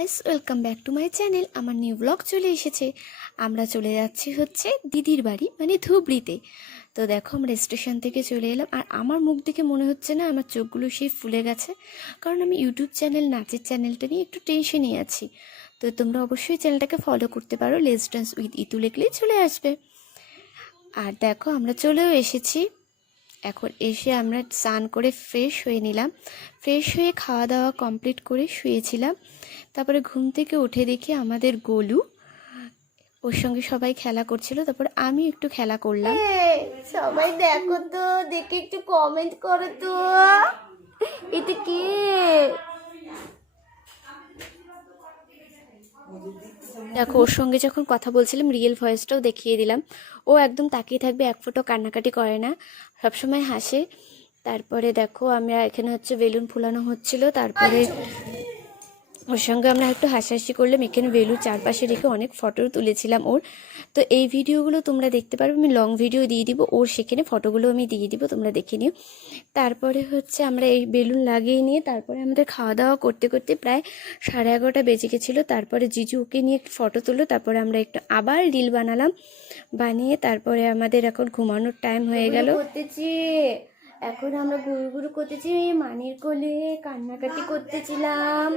Guys welcome back to my channel. আমার new blog চলে এসেছে। আমরা চলে যাচ্ছি হচ্ছে দিদির বাড়ি, মানে ধুবড়িতে। তো দেখো আমরা স্টেশন থেকে চলে এলাম, আর আমার মুখ দেখে মনে হচ্ছে না আমার চোখগুলো সেই ফুলে গেছে, কারণ আমি ইউটিউব চ্যানেল, নাচের চ্যানেলটা নিয়ে একটু টেনশনেই আছি। তো তোমরা অবশ্যই চ্যানেলটাকে ফলো করতে পারো, লেটস ডান্স উইথ ইতু লিখলেই চলে আসবে। আর দেখো আমরা চলেও এসেছি। এখন এসে আমরা স্নান করে ফ্রেশ হয়ে নিলাম। ফ্রেশ হয়ে খাওয়া দাওয়া কমপ্লিট করে শুয়েছিলাম। তারপরে ঘুম থেকে উঠে দেখি আমাদের গোলু, ওর সঙ্গে সবাই খেলা করছিল, তারপর আমি একটু খেলা করলাম। সবাই দেখো তো, দেখে একটু কমেন্ট করো তো, এটা কে? দেখো ওর সঙ্গে যখন কথা বলছিলাম রিয়েল ভয়েসটাও দেখিয়ে দিলাম। ও একদম তাকিয়ে থাকবে, এক ফোঁটাও কান্নাকাটি করে না, সবসময় হাসে। তারপরে দেখো আমরা এখানে হচ্ছে বেলুন ফুলানো হচ্ছিল, তারপরে ওর সঙ্গে আমরা একটু হাসাহাসি করলাম। এখানে বেলুন চারপাশে রেখে অনেক ফটো তুলেছিলাম ওর। তো এই ভিডিওগুলো তোমরা দেখতে পারবে, আমি লং ভিডিও দিয়ে দিব ওর, সেখানে ফটোগুলো আমি দিয়ে দিব, তোমরা দেখে নিও। তারপরে হচ্ছে আমরা এই বেলুন লাগিয়ে নিয়ে তারপরে আমাদের খাওয়া দাওয়া করতে করতে প্রায় 11:30 বেজে গেছিলো। তারপরে জিজু ওকে নিয়ে একটু ফটো তুললো, তারপরে আমরা একটু আবার রিল বানালাম। বানিয়ে তারপরে আমাদের এখন ঘুমানোর টাইম হয়ে গেল। এখন আমরা ঘুরু ঘুরু করতেছি, মানির কোলে কান্নাকাটি করতেছিলাম।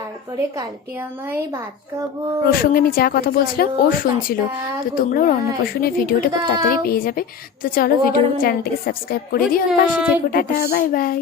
তারপরে কালকে আমায় ভাত খাবো, ওর সঙ্গে আমি যা কথা বলছিলাম ও শুনছিল। তো তোমরাও অন্নপ্রাশনের ভিডিওটা খুব তাড়াতাড়ি পেয়ে যাবে। তো চলো ভিডিও চ্যানেলটাকে সাবস্ক্রাইব করে দিও, পাশে থেকো। Tata, bye bye.